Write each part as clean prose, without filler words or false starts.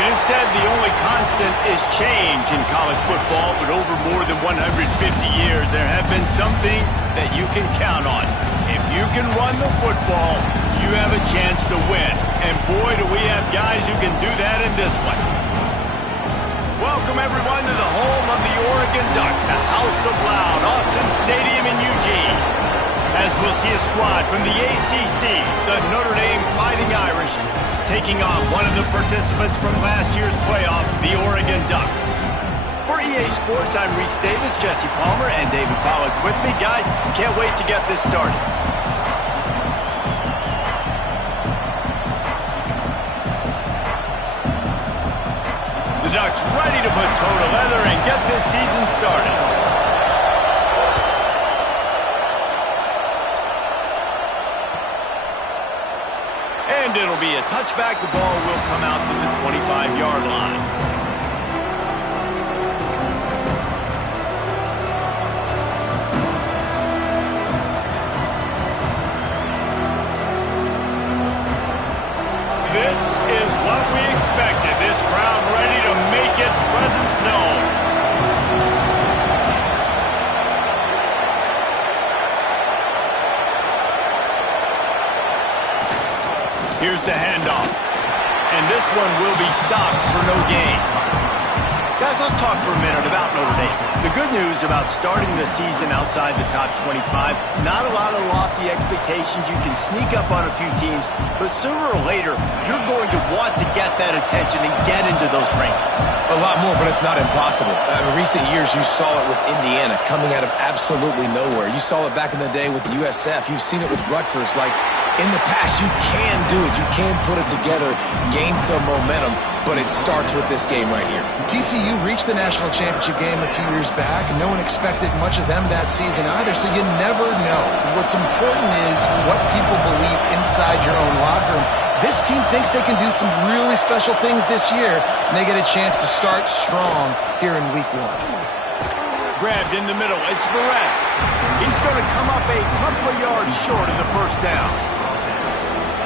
It is said the only constant is change in college football, but over more than 150 years, there have been some things that you can count on. If you can run the football, you have a chance to win. And boy, do we have guys who can do that in this one. Welcome, everyone, to the home of the Oregon Ducks, the House of Loud, Autzen Stadium in Eugene. As we'll see a squad from the ACC, the Notre Dame Fighting Irish, taking on one of the participants from last year's playoff, the Oregon Ducks. For EA Sports, I'm Reese Davis, Jesse Palmer, and David Pollack with me. Guys, can't wait to get this started. The Ducks ready to put toe to leather and get this season started. And it'll be a touchback. The ball will come out to the 25-yard line. This is what we expected. This crowd ready to make its presence known. Here's the handoff. And this one will be stopped for no gain. Guys, let's talk for a minute about Notre Dame. The good news about starting the season outside the top 25, not a lot of lofty expectations. You can sneak up on a few teams, but sooner or later, you're going to want to get that attention and get into those rankings. A lot more, but it's not impossible. In recent years, you saw it with Indiana coming out of absolutely nowhere. You saw it back in the day with USF. You've seen it with Rutgers. Like, in the past, you can do it. You can put it together, gain some momentum, but it starts with this game right here. TCU reached the national championship game a few years back, and no one expected much of them that season either, so you never know. What's important is what people believe inside your own locker room. This team thinks they can do some really special things this year, and they get a chance to start strong here in week one. Grabbed in the middle, it's Perez. He's going to come up a couple of yards short of the first down.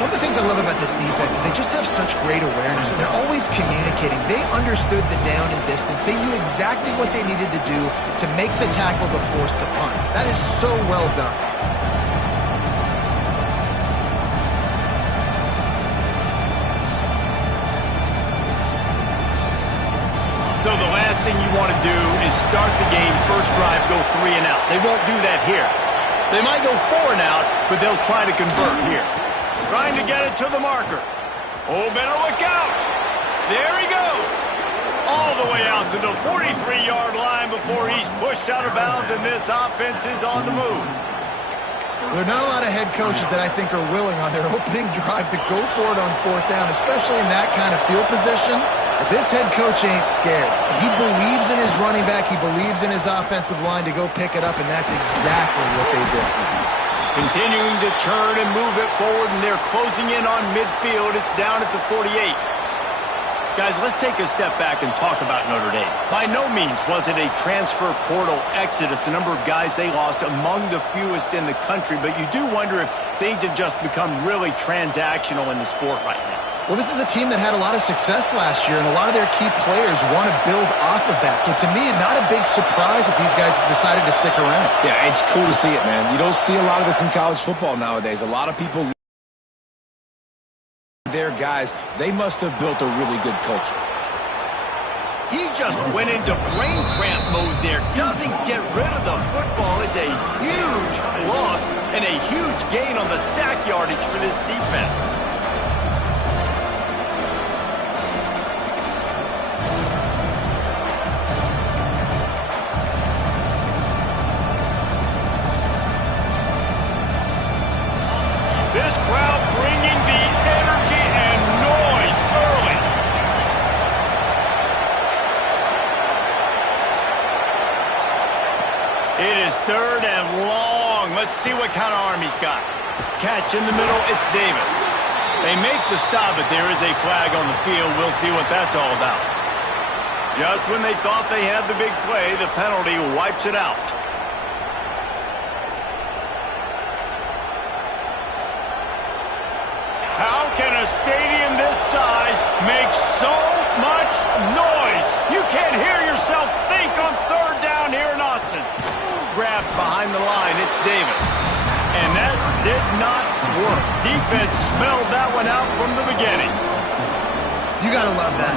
One of the things I love about this defense is they just have such great awareness, and they're always communicating. They understood the down and distance. They knew exactly what they needed to do to make the tackle to force the punt. That is so well done. So the last thing you want to do is start the game, first drive, go 3 and out. They won't do that here. They might go 4 and out, but they'll try to convert here. Trying to get it to the marker. Oh, better look out. There he goes. All the way out to the 43-yard line before he's pushed out of bounds, and this offense is on the move. There are not a lot of head coaches that I think are willing on their opening drive to go for it on 4th down, especially in that kind of field position. But this head coach ain't scared. He believes in his running back. He believes in his offensive line to go pick it up, and that's exactly what they did. Continuing to turn and move it forward, and they're closing in on midfield. It's down at the 48. Guys, let's take a step back and talk about Notre Dame. By no means was it a transfer portal exodus. The number of guys they lost among the fewest in the country, but you do wonder if things have just become really transactional in the sport right now. Well, this is a team that had a lot of success last year, and a lot of their key players want to build off of that. So to me, not a big surprise that these guys decided to stick around. Yeah, it's cool to see it, man. You don't see a lot of this in college football nowadays. A lot of people, their guys, they must have built a really good culture. He just went into brain cramp mode there. Doesn't get rid of the football. It's a huge loss and a huge gain on the sack yardage for this defense. This crowd bringing the energy and noise early. It is 3rd and long. Let's see what kind of arm he's got. Catch in the middle, it's Davis. They make the stop, but there is a flag on the field. We'll see what that's all about. Just when they thought they had the big play, the penalty wipes it out. How can a stadium this size make so much noise. You can't hear yourself think on third down here in Autzen. Grabbed behind the line. It's Davis. And that did not work. Defense smelled that one out from the beginning. You got to love that.